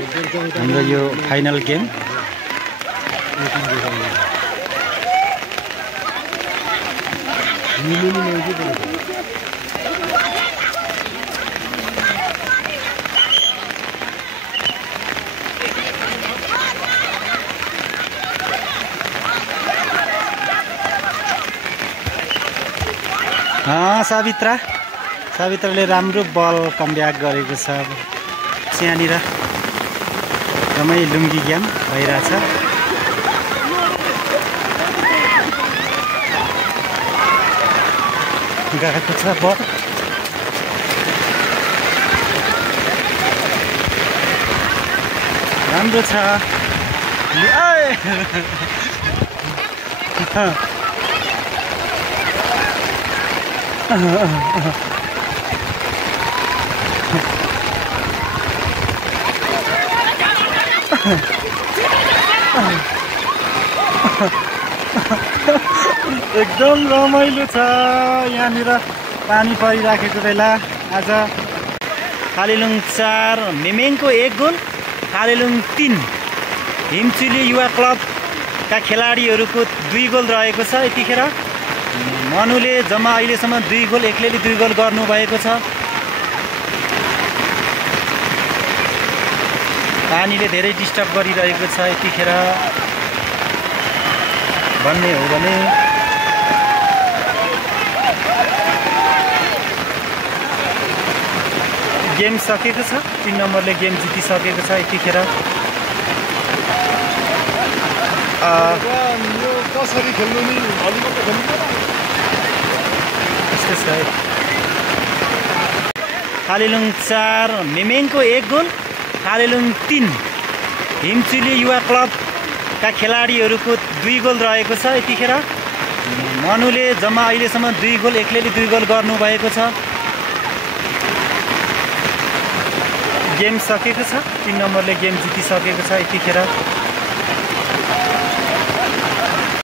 हाम्रो यो final game सावित्राले राम्रो बल कमब्याक गरेको छ। यहाँनिर एकदमै लुङ्गी गेम भइरहेछ। गएको छ बल। राम्रो छ। एकदम रमाइलो छ यहाँनिर पानी परिराखेको बेला। आज कालेलुङ 4 मेमेङको 1 गोल, कालेलुङ 3 हिमचुली युवा क्लबका खेलाडीहरूको 2 गोल रहेको छ। यतिखेर मनुले जम्मा अहिलेसम्म 2 गोल, एक्लैले 2 गोल गर्नुभएको छ। पानीले धेरै डिस्टर्ब गरिरहेको छ यतिखेर भन्ने हो भने। गेम सकेको छ। 3 नम्बरले गेम जितिसकेको छ यतिखेर। कसरी खेल्नु नि कालेलुङ 4 मेमेङको 1 गोल, कालेलुङ 3 हिमचुली युवा क्लबका खेलाडीहरूको 2 गोल रहेको छ। यतिखेर मनुले जम्मा अहिलेसम्म 2 गोल, एक्लैले 2 गोल गर्नुभएको छ। गेम सकेको छ। 3 नम्बरले गेम जितिसकेको छ यतिखेर।